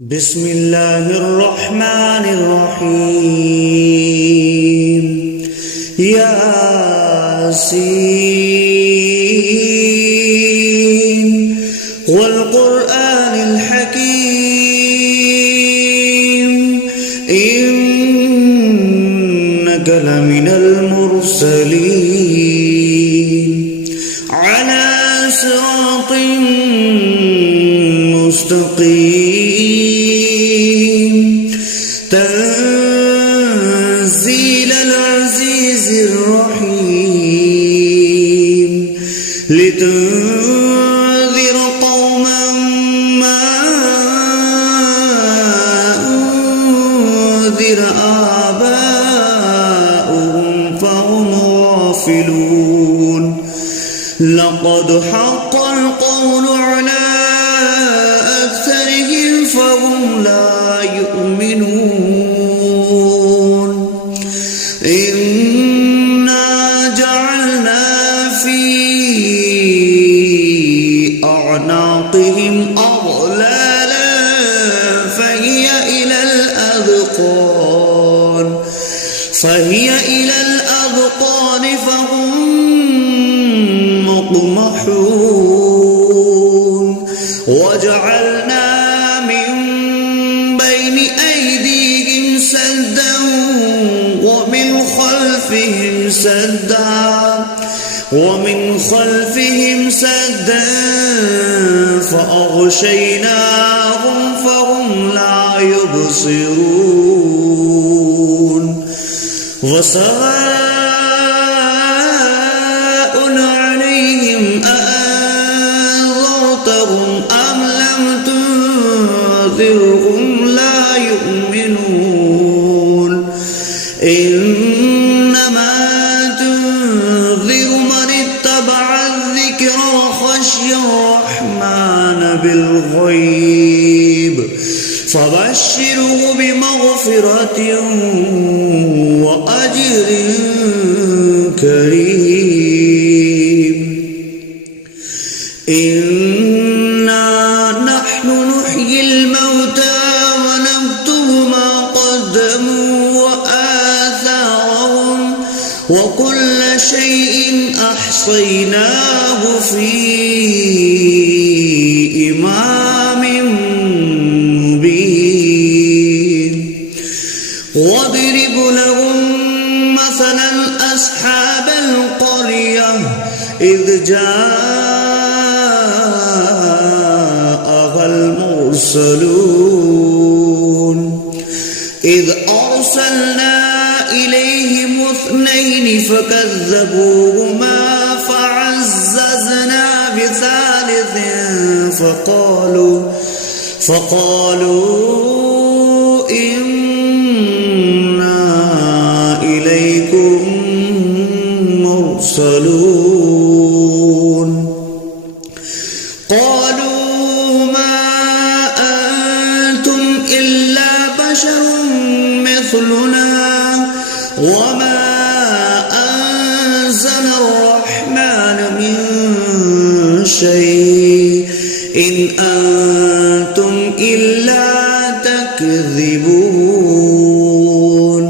بسم الله الرحمن الرحيم ياسين والقرآن الحكيم إنك لمن المرسلين على صراط مستقيم تنزيل العزيز الرحيم لتنذر قوما ما أنذر آباؤهم فهم غافلون لقد حق القول على أكثرهم فهم لا يؤمنون إنا جعلنا في أعناقهم أغلالا فهي إلى الأذقان فهم مقمحون وجعلنا من بين أيديهم سدا ومن خلفهم سدا فأغشيناهم فهم لا يبصرون وسواء عليهم أأنذرتهم أم لم تنذرهم لا يؤمنون إنما تنذر من اتبع الذكر وخشي الرحمن بالغيب فبشره بمغفرة وأجر كريم إنا نحن نحيي الموتى ونكتب ما قدموا وآثارهم وكل شيء أحصيناه في إمام مبين واضرب لهم مثلا أصحاب القرية إذ جاءها المرسلون إذ أرسلنا إليهم 2 فكذبوهما فعززنا بثالث فقالوا إنا إليكم مرسلون قالوا ما أنتم إلا بشر مثلنا وما أنزل الرحمن من شيء إن أنتم إلا تكذبون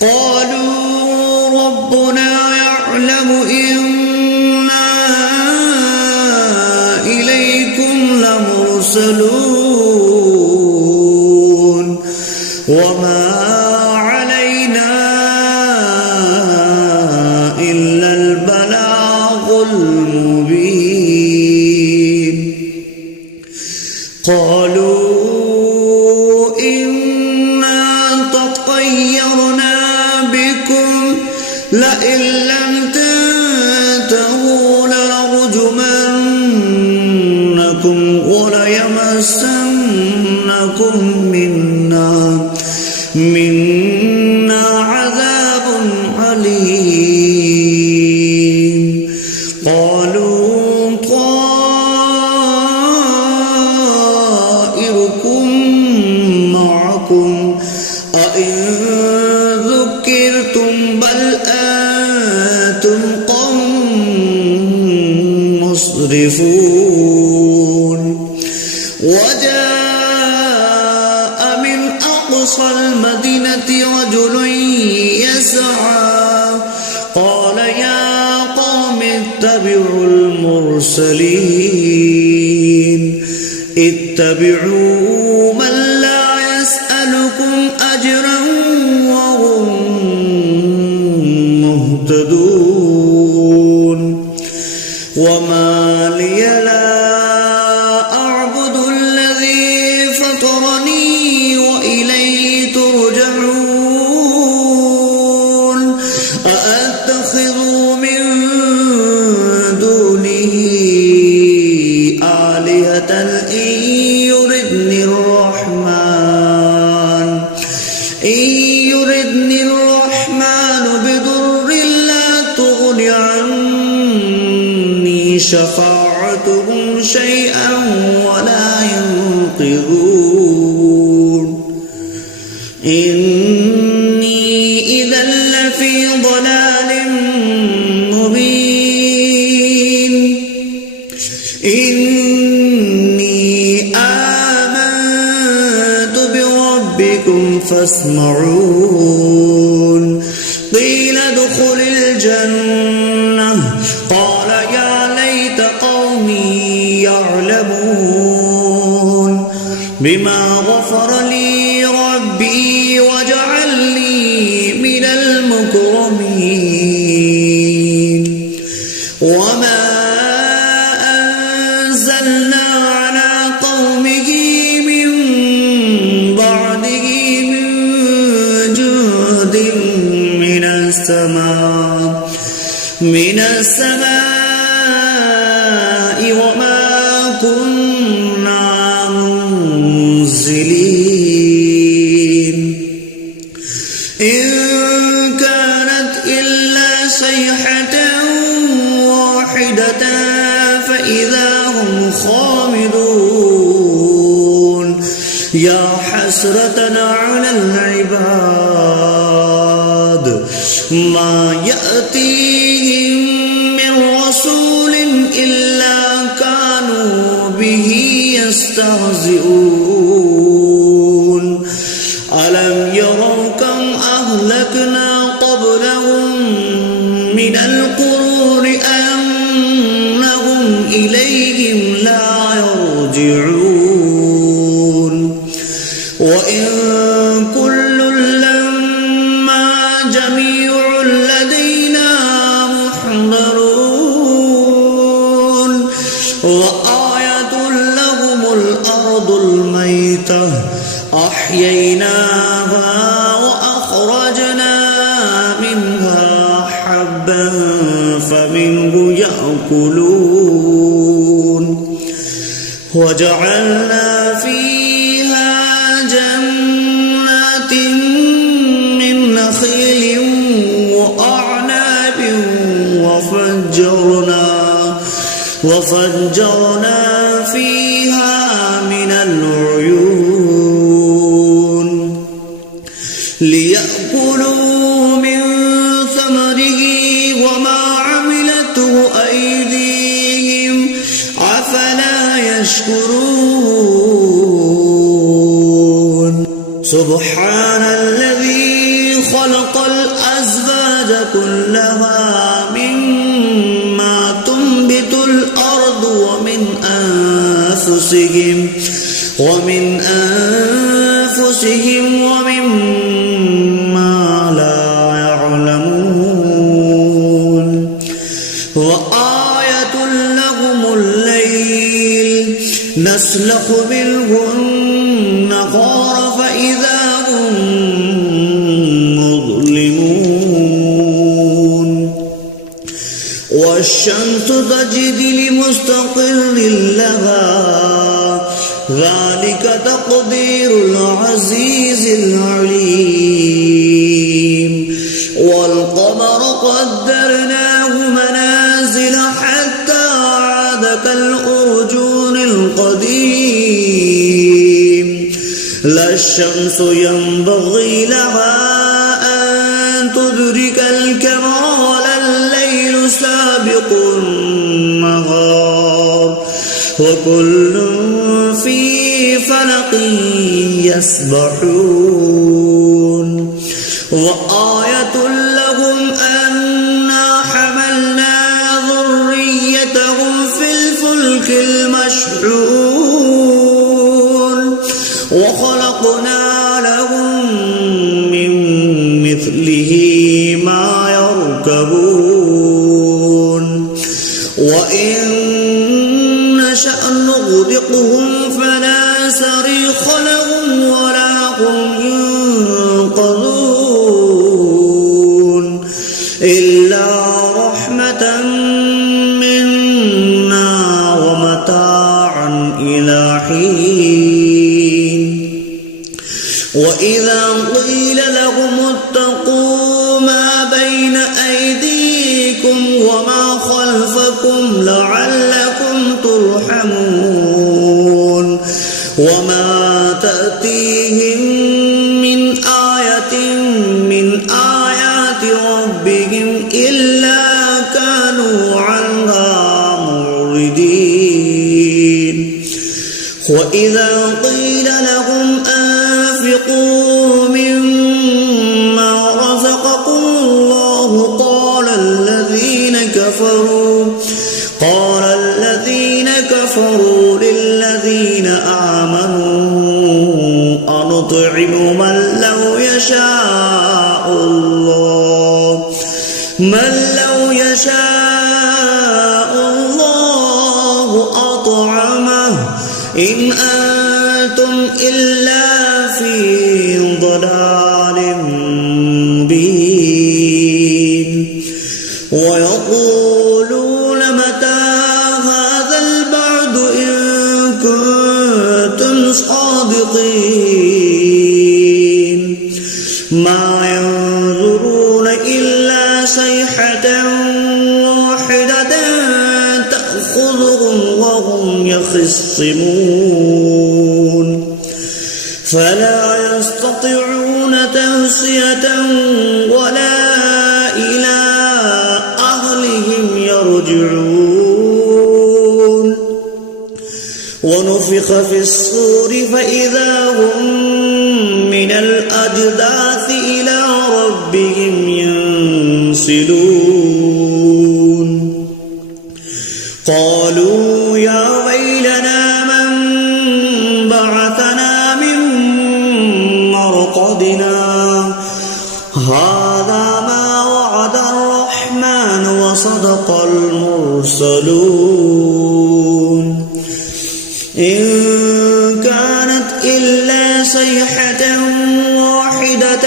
قالوا ربنا يعلم إنا إليكم لمرسلون وما علينا إلا البلاغ المبين قالوا إنا تطيرنا بكم لئن لم تنتهوا لنرجمنكم وليمسنكم منا عذاب عليم قالوا طائركم معكم أئن ذكرتم بل أنتم قوم مسرفون وجاء أقصى المدينة رجل يسعى قال يا قوم اتبعوا المرسلين اتبعوا من لا يسألكم أجرا وهم مهتدون وما لي لا أعبد الذي فطرني وإليه ترجعون أأتخذ من دونه آلهة إن يردني الرحمن بضر لا تغن عني شفاعتهم شيئا ولا ينقذون إني إذا لفي ضلال مبين إني آمنت بربكم فاسمعون قيل ادخل الجنة قال يا ليت قومي يعلمون بما غفر لي ربي وجعلني من المكرمين وما أنزلنا على قومه من بعده من جند من السماء وما كنا منزلين إن كانت إلا صيحة واحدة فإذا هم خامدون يا حسرة على العباد ما يأتيهم من رسول إلا كانوا به يستهزئون ألم يروا كم أهلكنا قبلهم من القرون أنهم إليهم لا يرجعون وإن كل لما جميع لدينا محضرون وآية لهم الأرض الميتة أحييناها وأخرجنا منها حبا فمنه يأكلون وجعلنا فيها جنات من نخيل وأعناب وفجرنا فيها من العيون ليأكلوا من ثمره وما عملته أيديهم أفلا يشكرون سبحان الذي خلق الأزواج كلها مما تنبت الأرض ومن أنفسهم ومما لا يعلمون وآية لهم الليل نسلخ منه النهار فإذا هم مظلمون والشمس تجري لمستقر لها ذلك تقدير العزيز العليم والقمر قدرناه منازل حتى عاد كالأرجون القديم لا الشمس ينبغي لها أن تدرك القمر ولا الليل سابق النهار وكل في فلق يسبحون وآية لهم أنا حملنا ذريتهم في الفلك المشحون وخلقنا لهم من مثله ما يركبون وإن نشأ نغرقهم فلا صريخ لهم ولا هم ينقذون إلا رحمة منا ومتاعا إلى حين وإذا قيل لهم اتقوا ما بين أيديكم وما خلفكم لعلكم ترحمون وما تأتيهم من آية من آيات ربهم إلا كانوا عنها معرضين وإذا قيل لهم أنفقوا مما رزقكم الله قال الذين كفروا للذين آمنوا أنطعم من لو يشاء الله أطعمه إن أنتم إلا في ضلال مبين ويقولون متى هذا البعد إن كنتم صادقين ما ينظرون إلا صيحة واحدة تأخذهم وهم يخصمون فلا يستطيعون توصية ولا إلى أهلهم يرجعون ونفخ في الصور فإذا هم من الأجداث إلى ربهم ينسلون قالوا يا ويلنا من بعثنا من مرقدنا هذا ما وعد الرحمن وصدق المرسلون إن كانت إلا صيحة واحدة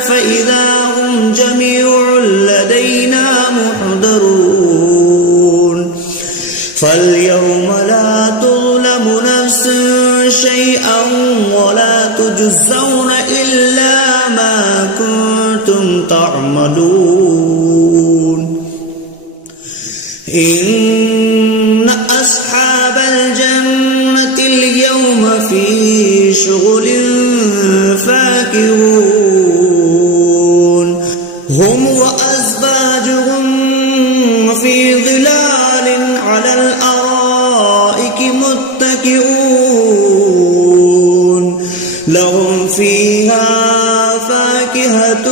فإذا هم جميع لدينا محضرون فاليوم لا تظلم نفس شيئا ولا تجزون إلا ما كنتم تعملون إن أصحاب الجنة اليوم في شغل فاكهون هم وأزواجهم في ظلال على الأرائك متكئون لهم فيها فاكهة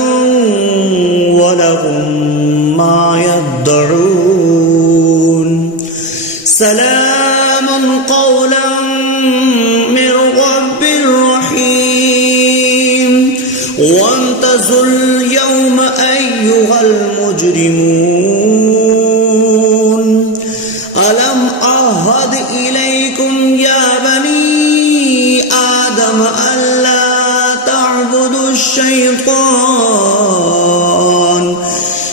ولهم ما يدعون سلام قولا من رب رحيم وامتازوا اليوم أيها المجرمون ألم أعهد إليكم يا بني آدم ألا تعبدوا الشيطان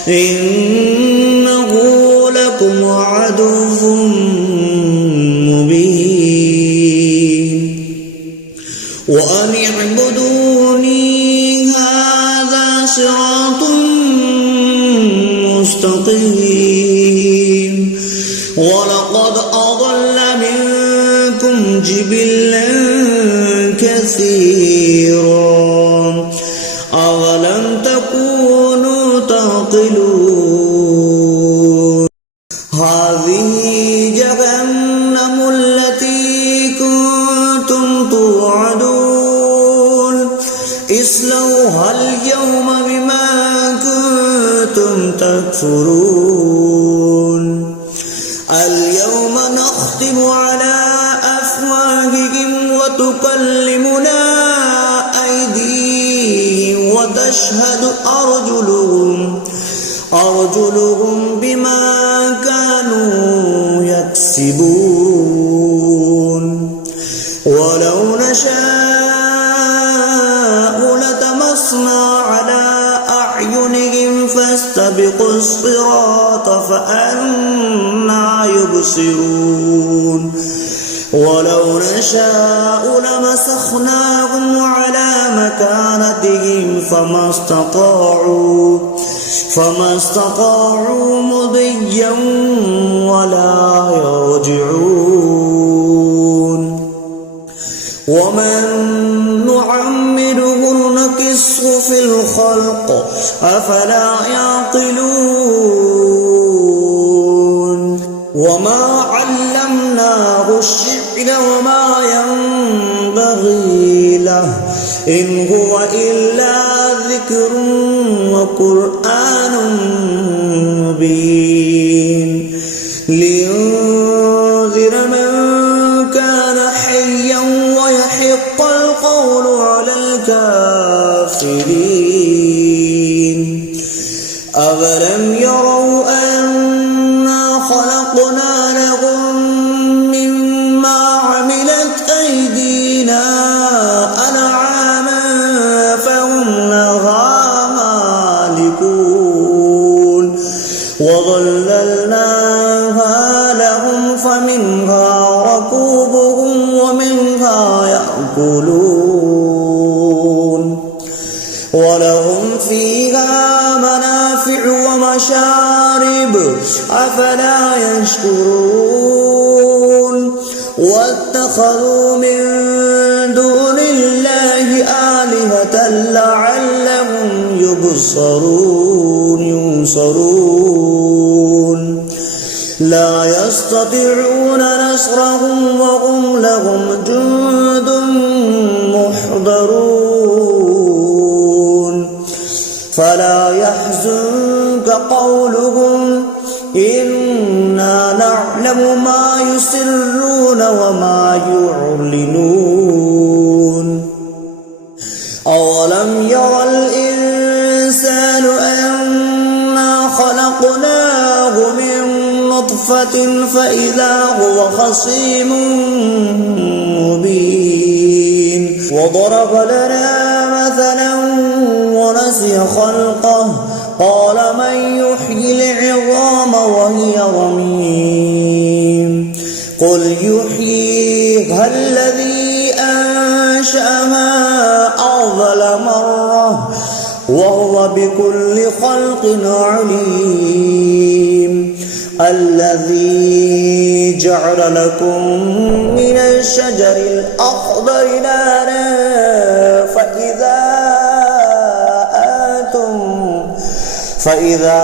إنه لكم عدو مبين وأن اعبدوني هذا صراط مستقيم ولقد أضل منكم جبلا كثيرا أولم تكونوا تعقلون هذه جهنم التي كنتم اصلوها اليوم بما كنتم تكفرون اليوم نختم على أفواههم وتكلمنا أيديهم وتشهد أرجلهم بما كانوا يكسبون ولو نشاء لطمسنا على أعينهم فاستبقوا الصراط فأنى يبصرون ولو نشاء لمسخناهم على مكانتهم فما استطاعوا مضيا ولا يرجعون ومن نعمره نكسه في الخلق أفلا يعقلون وما علمناه الشعر وما ينبغي له إن هو إلا ذكر وقرآن مبين لينذر من كان حيا ويحق القول على الكافرين أولم يروا أنا خلقنا لهم مما عملت أيدينا أنعاما فهم لها مالكون وظللناها لهم فمنها ركوبهم ومنها يأكلون ولهم فيها منافع ومشارب أفلا يشكرون واتخذوا من دون الله آلهة لعلهم ينصرون لا يستطيعون نصرهم وهم لهم جند محضرون فلا يحزنك قولهم إنا نعلم ما يسرون وما يعلنون أولم ير الإنسان أنا خلقناه من نطفة فإذا هو خصيم مبين وضرب لنا مثلا ونسي خلقه قال من يحيي العظام وهي رميم قل يحييها الذي أنشأها أول مرة وهو بكل خلق عليم الذي جعل لكم من الشجر الأخضر نارا فإذا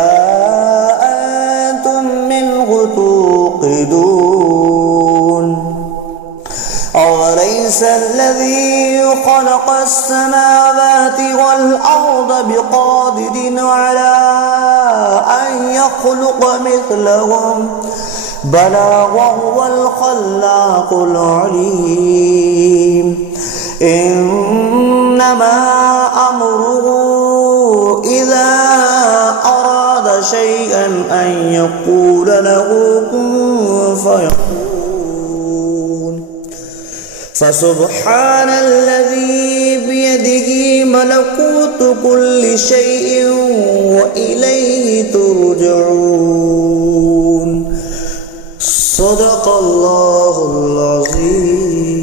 أنتم منه توقدون أوليس الذي خلق السماوات والأرض بقادر على أن يخلق مثلهم بلى وهو الخلاق العليم إنما أمره إذا أراد شيئا أن يقول له كن فيكون فسبحان الذي بيده ملكوت كل شيء وإليه ترجعون صدق الله العظيم.